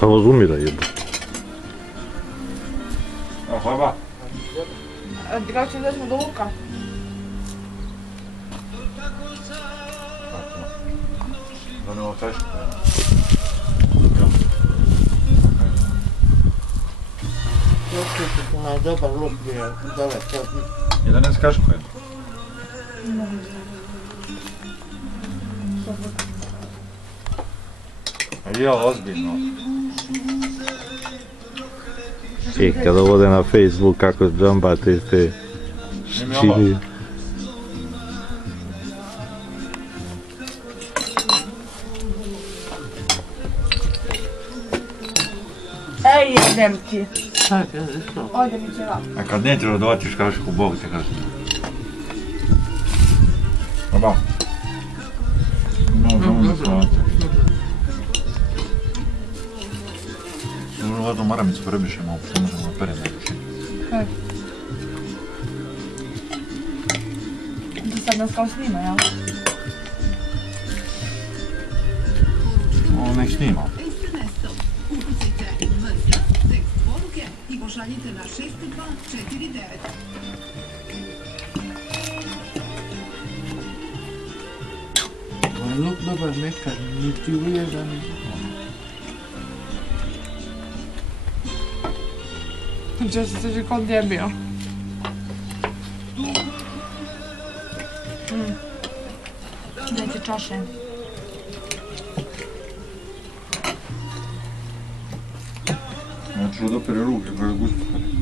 Samo zumira jebe. A hleba? Kako ćemo doći do luka? Da ne ovo teško. Još ima dobar luk bio, dole to. 11 kaško je. Je, ozbiljno. I kada ode na Facebook kako džambate te širi. Ej, jedem ti. Šta ti je to? Ode mi ćeva. A kad ne treba dovatiš kašku, Bog te kaže. Oba. No, slavate. Možda maramicu prebišemo, što možemo perem najviše. To sad nas kao snima, jel? Ovo nek snima. SMS-om ukucajte VZ, tekst poruke i pošaljite na 6249. Luk dobar nekad, niti ujedan. Često se kao debio. Dajte čaše. Znači da opere ruke, kada gusto.